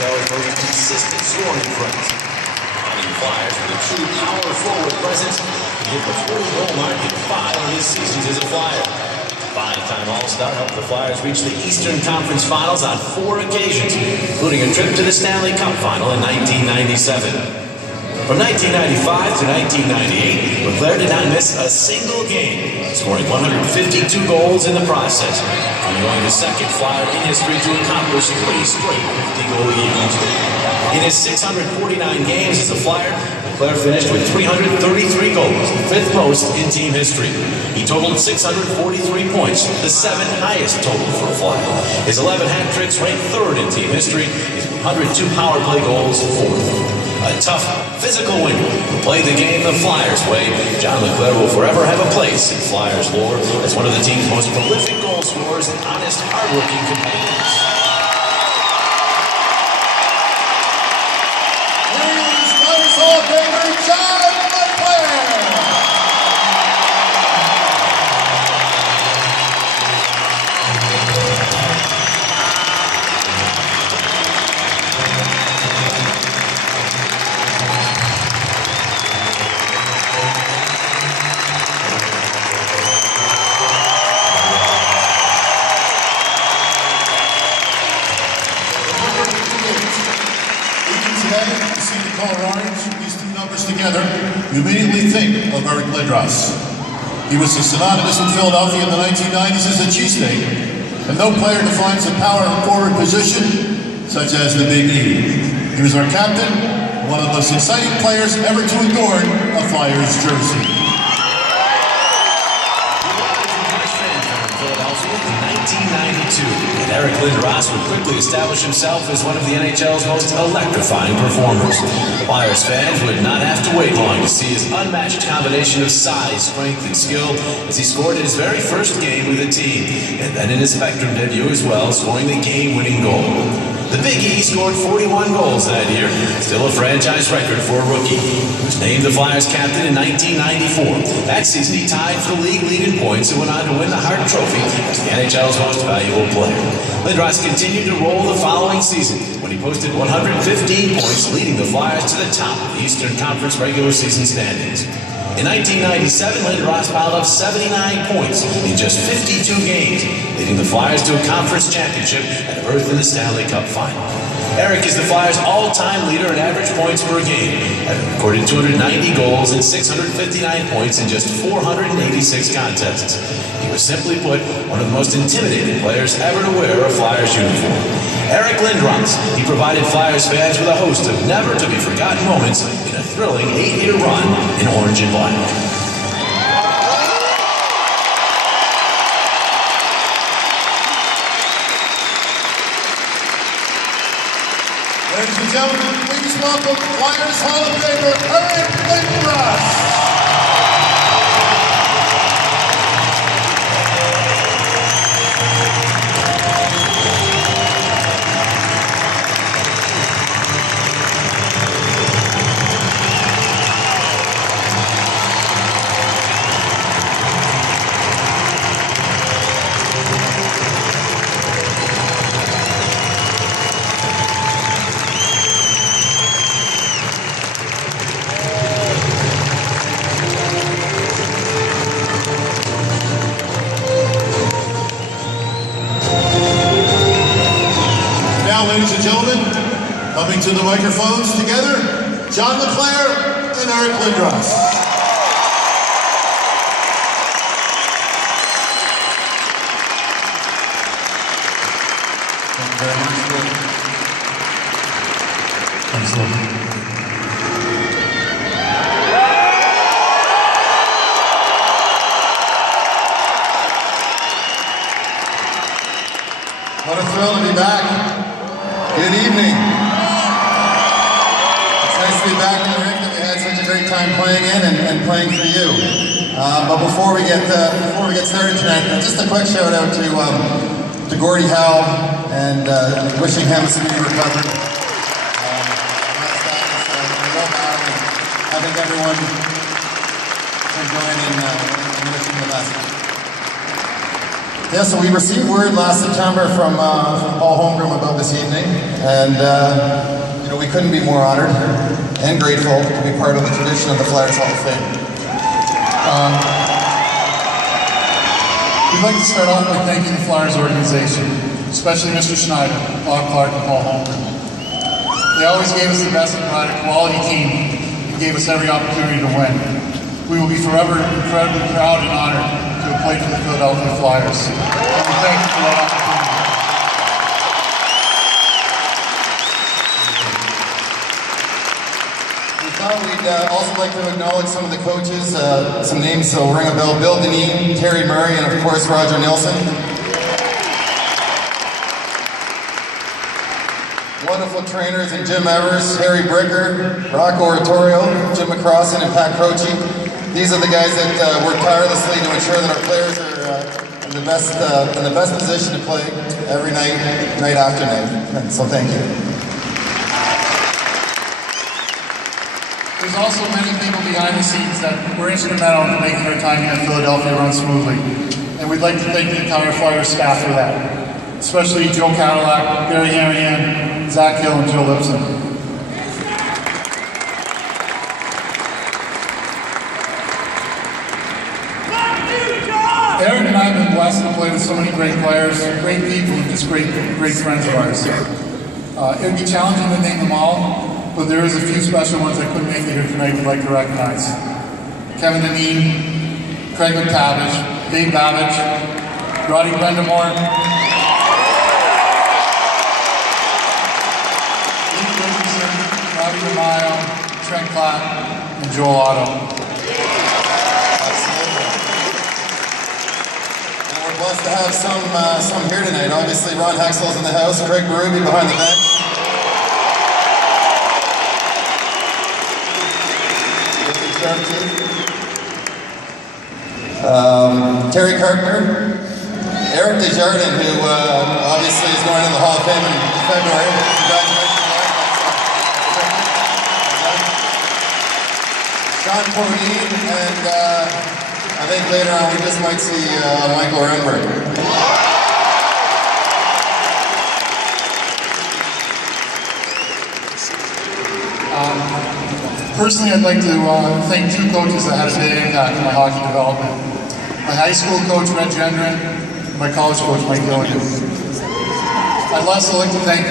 NHL's most consistent scoring threat. The Flyers with a true power forward presence. He hit the 40-goal mark in 5 of his seasons as a Flyer. Five-time All-Star helped the Flyers reach the Eastern Conference Finals on 4 occasions, including a trip to the Stanley Cup Final in 1997. From 1995 to 1998, Leclair did not miss a single game, scoring 152 goals in the process, becoming only the second Flyer in history to accomplish 3 straight 50-goal years. In his 649 games as a Flyer, Leclair finished with 333 goals, the 5th most in team history. He totaled 643 points, the 7th highest total for a Flyer. His 11 hat tricks ranked 3rd in team history, his 102 power play goals 4th. A tough, physical winger who played the game the Flyers' way, John Leclair will forever have a place in Flyers lore as one of the team's most prolific goal scorers and honest, hardworking companions. Please, Flyers Hall of Famer John Leclair! You see the color orange, these 2 numbers together, you immediately think of Eric Lindros. He was synonymous in Philadelphia in the 1990s as a cheesesteak, and no player defines the power forward position such as the Big E. He was our captain, one of the most exciting players ever to adorn a Flyers jersey. And Eric Lindros would quickly establish himself as one of the NHL's most electrifying performers. Flyers fans would not have to wait long to see his unmatched combination of size, strength, and skill as he scored in his very first game with the team, and then in his Spectrum debut as well, scoring the game-winning goal. The Big E scored 41 goals that year, still a franchise record for a rookie. He was named the Flyers captain in 1994. That season he tied for the league lead in points and went on to win the Hart Trophy as the NHL's most valuable player. Lindros continued to roll the following season when he posted 115 points, leading the Flyers to the top of the Eastern Conference regular season standings. In 1997, Lindros piled up 79 points in just 52 games, leading the Flyers to a conference championship and a berth in the Stanley Cup Final. Eric is the Flyers' all-time leader in average points per game, having recorded 290 goals and 659 points in just 486 contests. He was, simply put, one of the most intimidating players ever to wear a Flyers uniform. Eric Lindros, he provided Flyers fans with a host of never-to-be-forgotten moments in a thrilling 8-year run in orange and black. Ladies and gentlemen, please welcome Flyers Hall of Famer Eric Lindros. Now, ladies and gentlemen, coming to the microphones together, John Leclair and Eric Lindros. Thank you very much. Thanks a lot. What a thrill to be back. Good evening. It's nice to be back in the rink that we had such a great time playing in and playing for you. But before we get started tonight, just a quick shout out to Gordie Howe and wishing him a speedy recovery. I think everyone should join in wishing the best. Yeah, so we received word last September from Paul Holmgren about this evening, and we couldn't be more honored and grateful to be part of the tradition of the Flyers Hall of Fame. We'd like to start off by thanking the Flyers organization, especially Mr. Schneider, Bob Clark, and Paul Holmgren. They always gave us the best and provided a quality team and gave us every opportunity to win. We will be forever incredibly proud and honored to have played for the Philadelphia Flyers. And we thank you for that opportunity. We thought we'd also like to acknowledge some of the coaches, some names will ring a bell: Bill Dineen, Terry Murray, and of course Roger Nilsson. Wonderful trainers in Jim Evers, Harry Bricker, Rocco Oratorio, Jim McCrossan, and Pat Croce. These are the guys that work tirelessly to ensure that our players are in the best position to play every night, night after night. So thank you. There's also many people behind the scenes that were instrumental in making our time here in Philadelphia run smoothly. And we'd like to thank the entire Flyers staff for that. Especially Joe Cadillac, Barry Harahan, Zach Hill, and Joe Lipson. Aaron and I have been blessed to play with so many great players, great people, and just great friends of ours. It would be challenging to name them all, but there is a few special ones that couldn't make it here tonight we'd like to recognize. Kevin Dineen, Craig McTavish, Dave Babbage, Roddy Brendamore, Luke Richardson, Robbie DeMaio, Trent Clapp, and Joel Otto. Blessed to have some here tonight. Obviously, Ron Hextall's in the house, Craig Berube behind the bench. Terry Carpenter, Eric Desjardins, who obviously is going in the Hall of Fame in February. Congratulations, Sean Corrine, and I think later on we just might see Michael Renberg. Personally, I'd like to thank two coaches that had a big impact on my hockey development. My high school coach, Red Gendron, and my college coach, Mike Gilligan. I'd also like to thank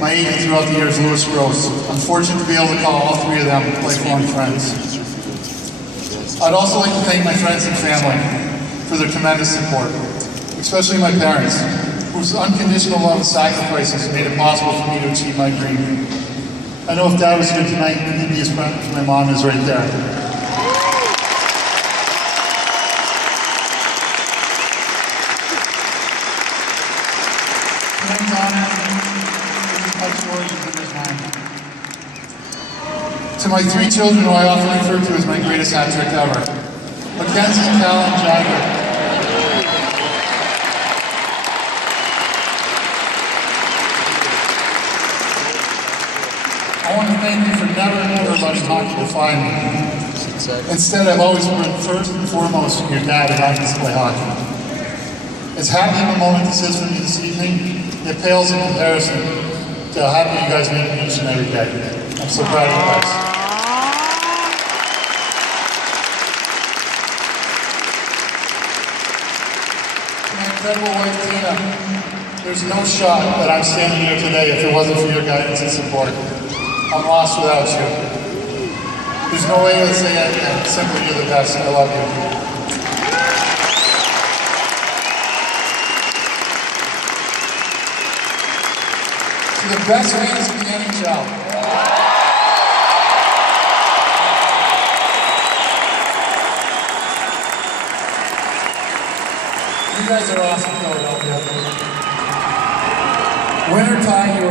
my agent throughout the years, Louis Gross. I'm fortunate to be able to call all three of them lifelong friends. I'd also like to thank my friends and family for their tremendous support, especially my parents, whose unconditional love and sacrifices made it possible for me to achieve my dream. I know if Dad was here tonight, he'd be as proud as my mom is right there. Tonight's honor is much shorter than his mine. To my three children, who I often refer to as my greatest hat trick ever, Mackenzie, Cal, and Jagger. I want to thank you for never letting hockey define me. Instead, I've always put first and foremost your dad and I to play hockey. As happy of a moment this is for me this evening, it pales in comparison to how happy you guys make me each and every day. I'm so proud of you guys. Incredible wife, Tina. There's no shot that I'm standing here today if it wasn't for your guidance and support. I'm lost without you. There's no way to say it, simply you're the best. I love you. To the best fans in the NHL. You guys are awesome, Philadelphia. Winter tie, you